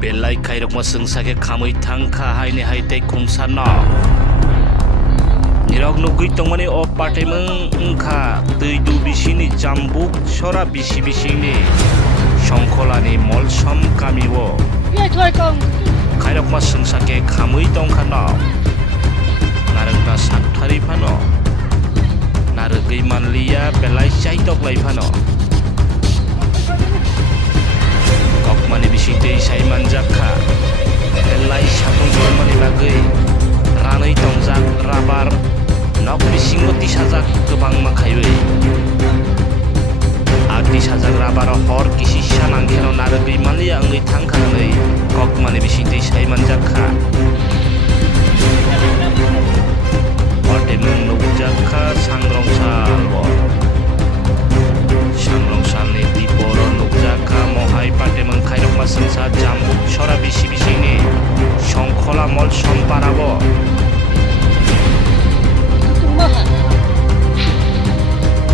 belai kairok ma sengsake khamui thangkha haini haitei khumsano nirok nugui tongmani o partaimung ungkha tui du bisini jambuk sora bisi bisini songkholani molsom kamiwo kairok ma sengsake khamui tongkhano narokna sakthari phano narogui manliya belai chaitok lai phano kokmani bisingtei sai manjakha belai sapung gormani bagui ranai tongjak rabar nok bisingo tisajak gobangma khaiui tisajak rabar hor kisi sanangkheno narogui manliya ongui thangkhanai kokmani bisingtei sai manjakha Ortemung nukjakha sangrongsalwo sangrongsalni diporo nukjakha mohai patemung khairok ma sengsa jambuk sora bisi bisini songkhola mol somparabo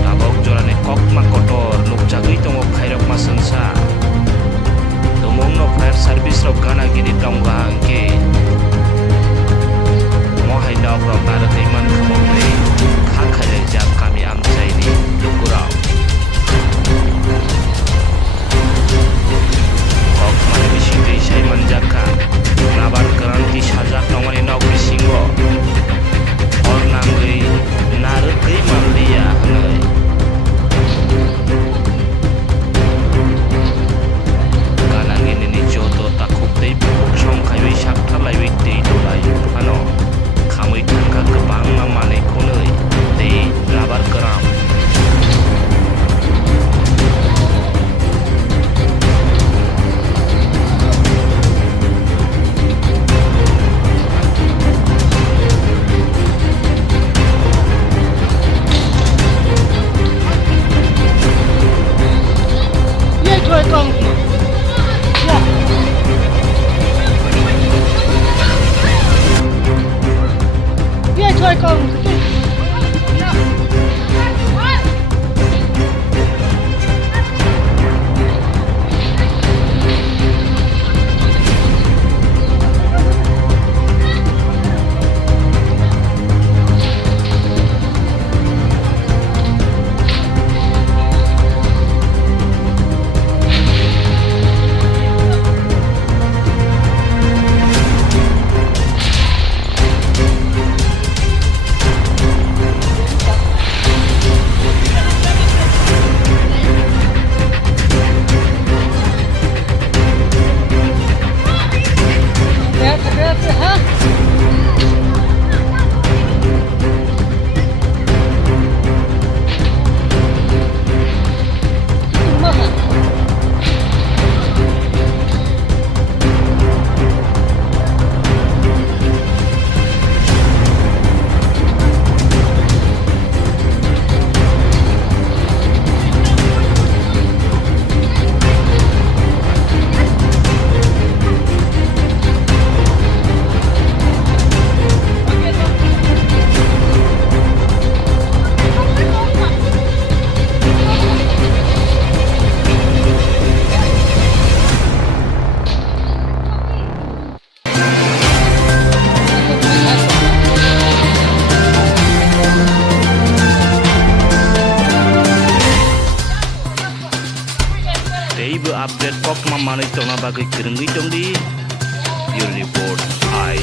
tabok jorani kokma kotor nukjagui tongo khairok ma sengsa tumungno fire service rok gana gini tongga angke mohai dog rok narotei man khamokni khakhairek jak kami amchaini lukurao kokmani bisingtei sai manjakha rabar keranti sajak tongmani nok bisingo hor nangui narotei manliya hanai ganangini ni joto takuktei bukuk songkhaiui sakthalaiui tei dolai phano khamui thangkha gobangma maneikhonoi tei rabar keram update kokma manai tongna bagui krungui tongdi. Bureau report I